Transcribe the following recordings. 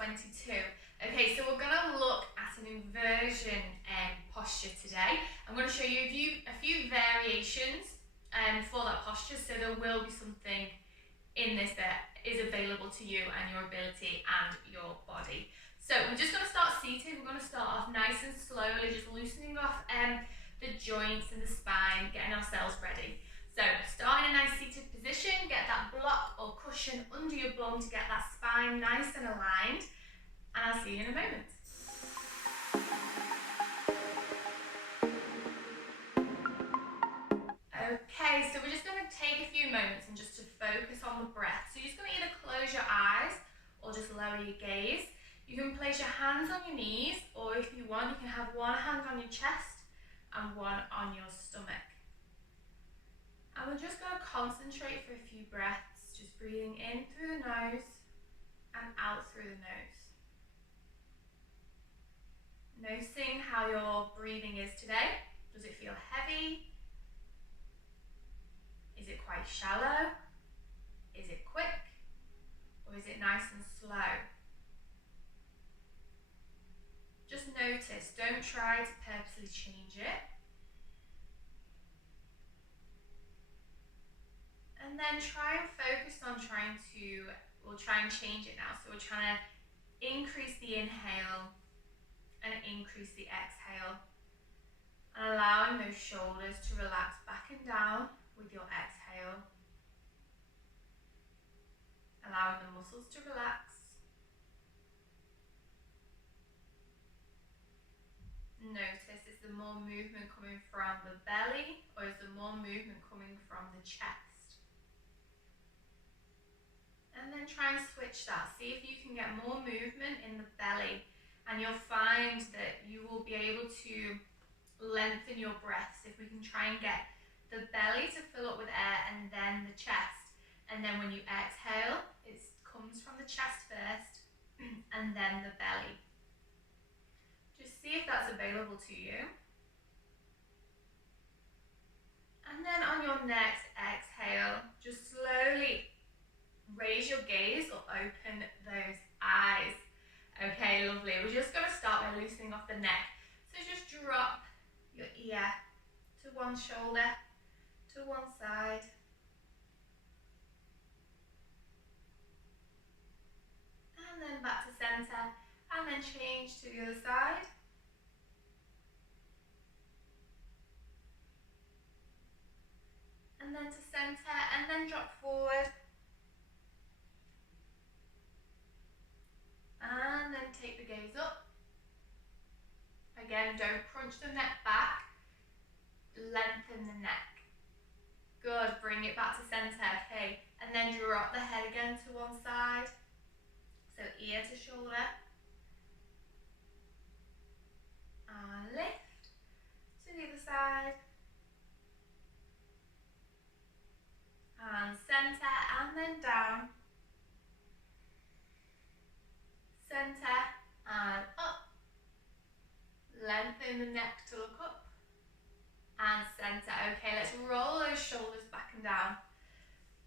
22. Okay, so we're going to look at an inversion posture today. I'm going to show you a few variations for that posture, so there will be something in this that is available to you and your ability and your body. So we're just going to start seated. We're going to start off nice and slowly, just loosening off the joints and the spine, getting ourselves ready. So start in a nice seated position, get that block or cushion under your bum to get that spine nice and aligned, and I'll see you in a moment. Okay, so we're just going to take a few moments and just to focus on the breath. So you're just going to either close your eyes or just lower your gaze. You can place your hands on your knees, or if you want, you can have one hand on your chest and one on your stomach. And we're just going to concentrate for a few breaths, just breathing in through the nose and out through the nose. Noticing how your breathing is today. Does it feel heavy? Is it quite shallow? Is it quick? Or is it nice and slow? Just notice, don't try to purposely change it. And then try and focus on we'll try and change it now. So we're trying to increase the inhale and increase the exhale. And allowing those shoulders to relax back and down with your exhale. Allowing the muscles to relax. Notice, is there more movement coming from the belly, or is there more movement coming from the chest? And then try and switch that. See if you can get more movement in the belly, and you'll find that you will be able to lengthen your breaths if we can try and get the belly to fill up with air and then the chest. And then when you exhale, it comes from the chest first and then the belly. Just see if that's available to you. And then on your next exhale, just slowly raise your gaze or open those eyes. Okay, lovely. We're just going to start by loosening off the neck. So just drop your ear to one shoulder, to one side. And then back to center. And then change to the other side. And then to center, and then drop forward. And then take the gaze up. Again, don't crunch the neck back. Lengthen the neck. Good, bring it back to center, okay. And then drop the head again to one side. So ear to shoulder. And lift to the other side. And center, and then down. Center, and up. Lengthen the neck to look up. And center. Okay, let's roll those shoulders back and down.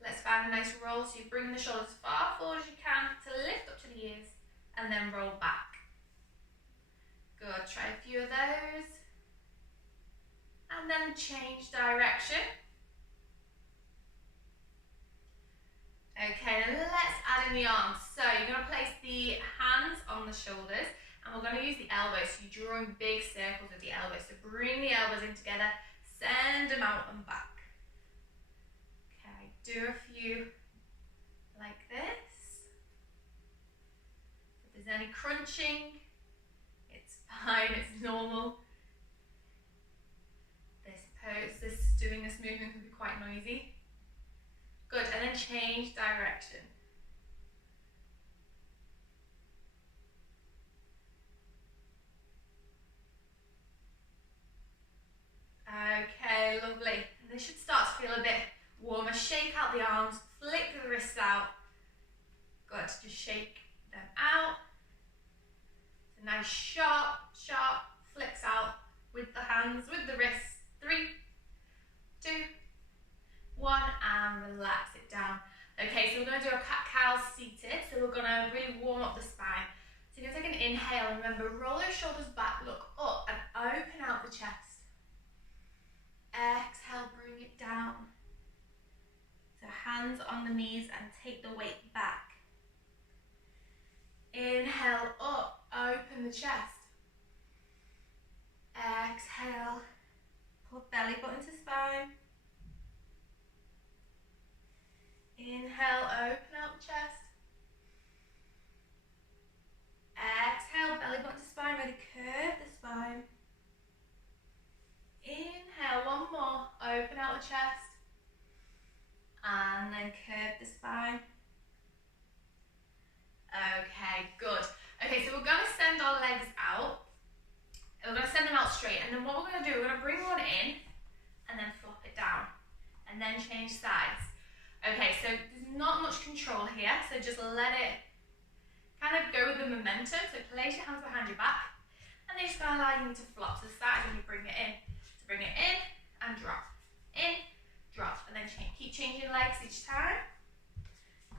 Let's find a nice roll. So you bring the shoulders as far forward as you can to lift up to the ears, and then roll back. Good, try a few of those. And then change direction. Okay, and let's add in the arms. So you're going to place the hands on the shoulders, and we're going to use the elbows. So you're drawing big circles with the elbows. So bring the elbows in together, send them out and back. Okay, do a few like this. If there's any crunching, it's fine, it's normal. Doing this movement can be quite noisy. Good, and then change direction. Okay, lovely. And they should start to feel a bit warmer. Shake out the arms, flick the wrists out. Good, just shake them out. It's a nice sharp flicks out with the hands, with the wrists. 3, 2, 1, and relax it down. Okay, so we're going to do a cat-cow seated. So we're going to really warm up the spine. inhale, remember, roll those shoulders back, look up and open out the chest. Exhale, bring it down. So hands on the knees and take the weight back. Inhale, up, open the chest. Exhale, pull belly button to spine. Inhale, open out the chest. Exhale, belly button to spine, ready, curve the spine. Inhale, one more, open out the chest. And then curve the spine. Okay, good. Okay, so we're going to send our legs out. We're going to send them out straight. And then what we're going to do, we're going to bring one in and then flop it down. And then change sides. Okay, so there's not much control here, so just let it kind of go with the momentum. So place your hands behind your back, and they're just going to allow you to flop to the side when you bring it in. So bring it in and drop, in, drop, and then keep changing legs each time.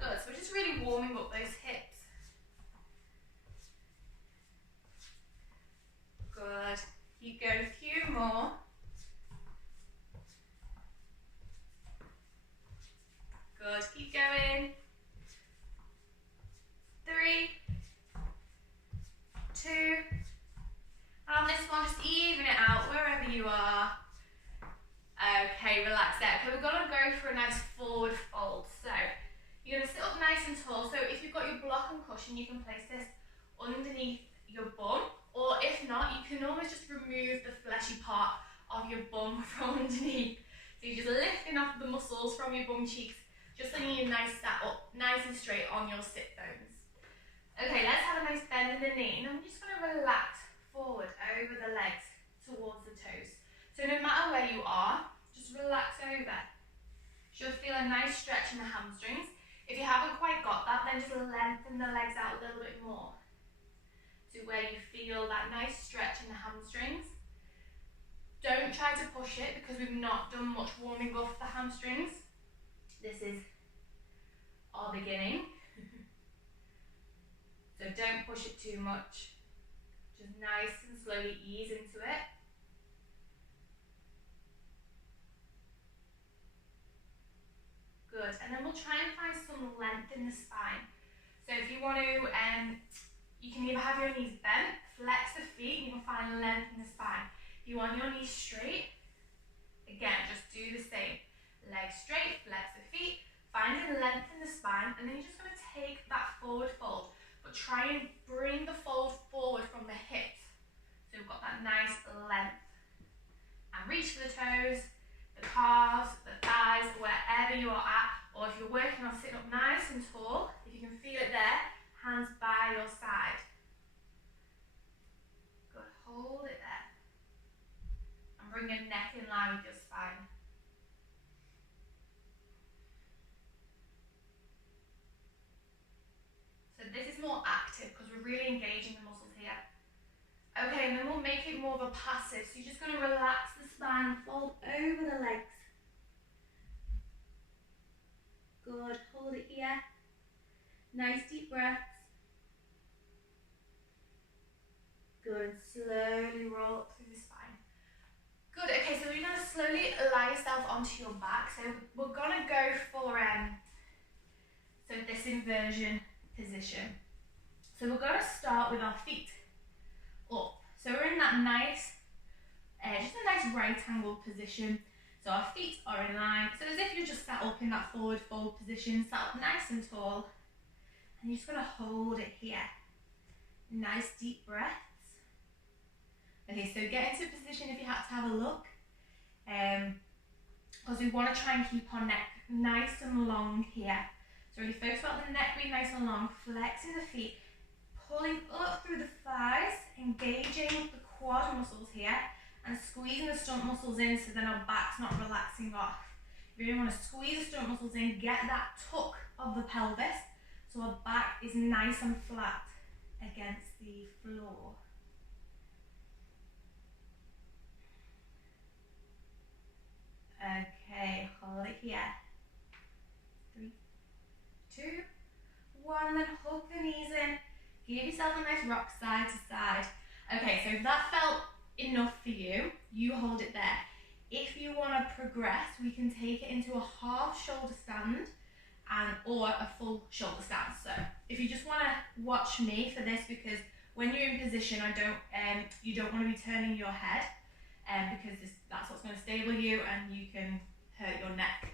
Good, so we're just really warming up those hips. Good, keep going, a few more. Good, keep going. 3, 2, and on this one, just even it out wherever you are. Okay, relax there. Okay, we're gonna go for a nice forward fold. So, you're gonna sit up nice and tall. So if you've got your block and cushion, you can place this underneath your bum, or if not, you can always just remove the fleshy part of your bum from underneath. So you're just lifting off the muscles from your bum cheeks, just so you nice sat up, nice and straight on your sit bones. Okay, let's have a nice bend in the knee, and I'm just going to relax forward over the legs towards the toes. So no matter where you are, just relax over. You'll feel a nice stretch in the hamstrings. If you haven't quite got that, then just lengthen the legs out a little bit more to where you feel that nice stretch in the hamstrings. Don't try to push it because we've not done much warming up the hamstrings. This is our beginning. So don't push it too much. Just nice and slowly ease into it. Good, and then we'll try and find some length in the spine. So if you want to, you can either have your knees bent, flex the feet, and you can find length in the spine. If you want your knees straight, again, just do the same. Legs straight, flex the feet, finding length in the spine, and then you're just going to take that forward fold, but try and bring the fold forward from the hips. So we've got that nice length. And reach for the toes, the calves, the thighs, wherever you are at, or if you're working on sitting up nice and tall, if you can feel it there, hands by your side. Good, hold it there. And bring your neck in line with your spine. So this is more active because we're really engaging the muscles here. Okay, and then we'll make it more of a passive. So you're just going to relax the spine, fold over the legs. Good, hold it here. Nice deep breaths. Good, and slowly roll up through the spine. Good, okay, so you're going to slowly lie yourself onto your back. So we're going to go for this inversion position. So we're going to start with our feet up. So we're in that nice, just a nice right angle position. So our feet are in line. So as if you're just sat up in that forward fold position, sat up nice and tall. And you're just going to hold it here. Nice deep breaths. Okay, so get into a position if you had to have a look. Because we want to try and keep our neck nice and long here. So really focus on the neck being nice and long, flexing the feet, pulling up through the thighs, engaging the quad muscles here, and squeezing the stomach muscles in so then our back's not relaxing off. You really want to squeeze the stomach muscles in, get that tuck of the pelvis so our back is nice and flat against the floor. Okay, hold it here. 3, 2, 1, then hook the knees in. Give yourself a nice rock side to side. Okay, so if that felt enough for you, you hold it there. If you want to progress, we can take it into a half shoulder stand or a full shoulder stand. So if you just want to watch me for this, because when you're in position, you don't want to be turning your head, because that's what's going to stable you and you can hurt your neck.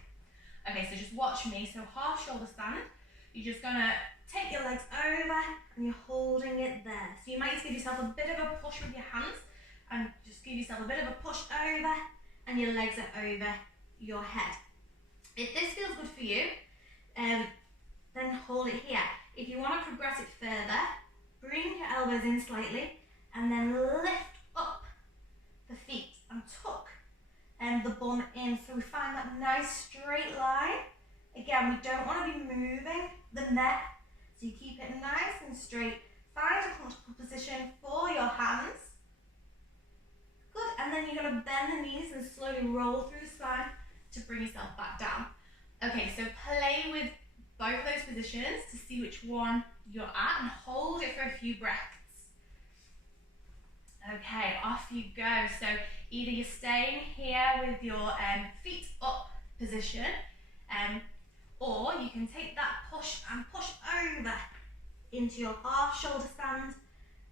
Okay, so just watch me. So half shoulder stand, you're just going to take your legs over and you're holding it there. So you might just give yourself a bit of a push with your hands and just give yourself a bit of a push over and your legs are over your head. If this feels good for you, then hold it here. If you want to progress it further, bring your elbows in slightly and then lift up the feet and tuck the bum in, so we find that nice straight line. Again, we don't want to be moving the neck, so you keep it nice and straight. Find a comfortable position for your hands. Good, and then you're going to bend the knees and slowly roll through the spine to bring yourself back down. Okay, so play with both of those positions to see which one you're at and hold it for a few breaths. Okay, off you go. So either you're staying here with your feet up position, or you can take that push and push over into your half shoulder stand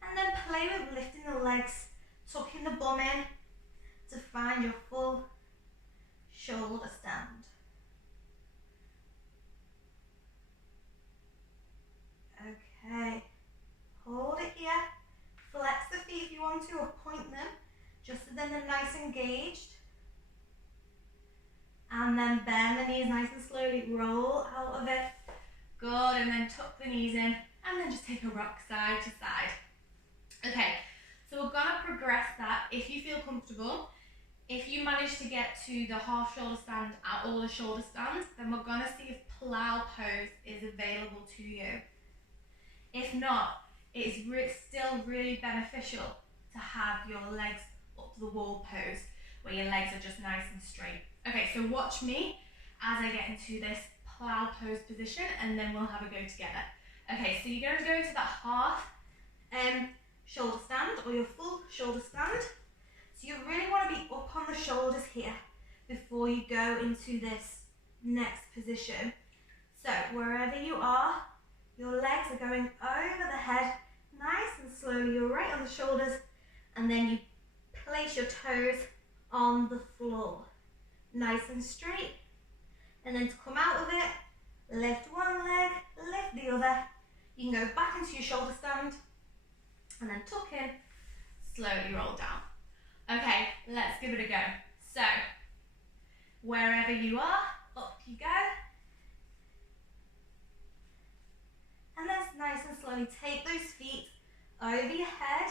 and then play with lifting the legs, tucking the bum in to find your full shoulder stand. Okay, hold it here, flex the feet if you want to, or point them, just so then they're nice and engaged. And then bend the knees nice and slowly, roll out of it. Good, and then tuck the knees in, and then just take a rock side to side. Okay, so we're gonna progress that if you feel comfortable. If you manage to get to the half shoulder stand or the shoulder stand, then we're gonna see if plow pose is available to you. If not, it is still really beneficial to have your legs up to the wall pose, where your legs are just nice and straight. Okay, so watch me as I get into this plow pose position, and then we'll have a go together. Okay, so you're going to go into that half shoulder stand or your full shoulder stand. So you really want to be up on the shoulders here before you go into this next position. So wherever you are, your legs are going over the head, nice and slowly. You're right on the shoulders, and then you place your toes on the floor, nice and straight. And then to come out of it, lift one leg, lift the other. You can go back into your shoulder stand, and then tuck in, slowly roll down. Okay, let's give it a go. So, wherever you are, up you go. And then nice and slowly take those feet over your head.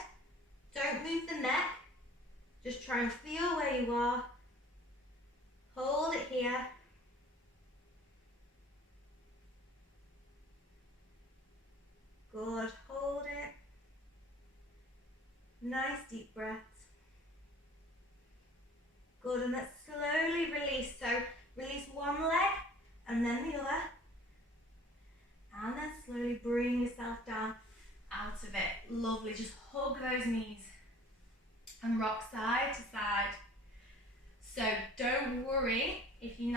Don't move the neck. Just try and feel where you are. Hold it here. Good, hold it. Nice deep breaths. Good, and let's slowly release. So release one leg and then the other. And then slowly bring yourself down out of it. Lovely, just hug those knees and rock side to side. So don't worry if you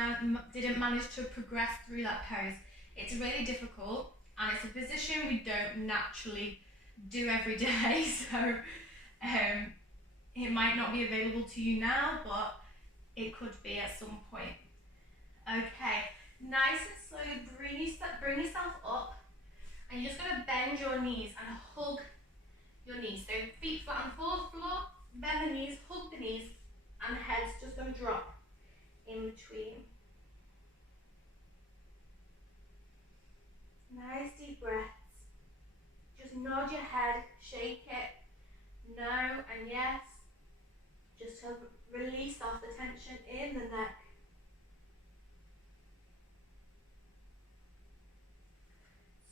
didn't manage to progress through that pose. It's really difficult and it's a position we don't naturally do every day. So it might not be available to you now, but it could be at some point. Okay, nice and slowly bring yourself up, and you're just going to bend your knees and hug your knees. So feet flat on the floor, bend the knees, hug the knees, and the head's just going to drop in between. Nice deep breaths. Just nod your head, shake it, no and yes, just to release off the tension in the neck.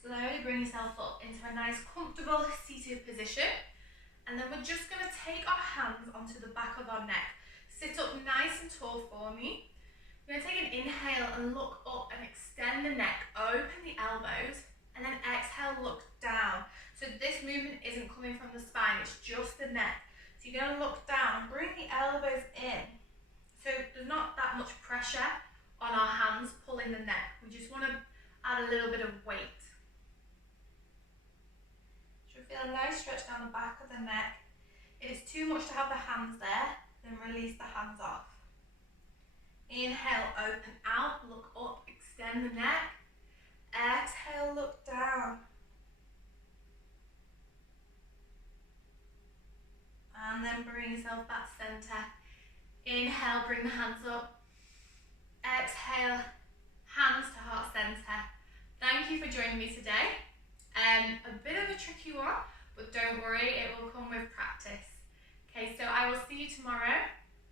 Slowly bring yourself up into a nice comfortable seated position, and then we're just going to take our hands onto the back of our neck. Sit up nice and tall for me. We're going to take an inhale and look up and extend the neck, open the elbows, and then exhale, look down. So this movement isn't coming from the spine, it's just the neck. So you're going to look down and bring the elbows in. So there's not that much pressure on our hands pulling the neck. We just want to add a little bit of weight. Should feel a nice stretch down the back of the neck. If it's too much to have the hands there, then release the hands off. Inhale, open out, look up, extend the neck. Exhale, look down. And then bring yourself back center. Inhale, bring the hands up. Exhale, hands to heart center. Thank you for joining me today. A bit of a tricky one, but don't worry, it will come with practice. Okay, so I will see you tomorrow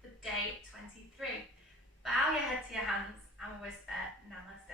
for day 23. Bow your head to your hands and whisper namaste.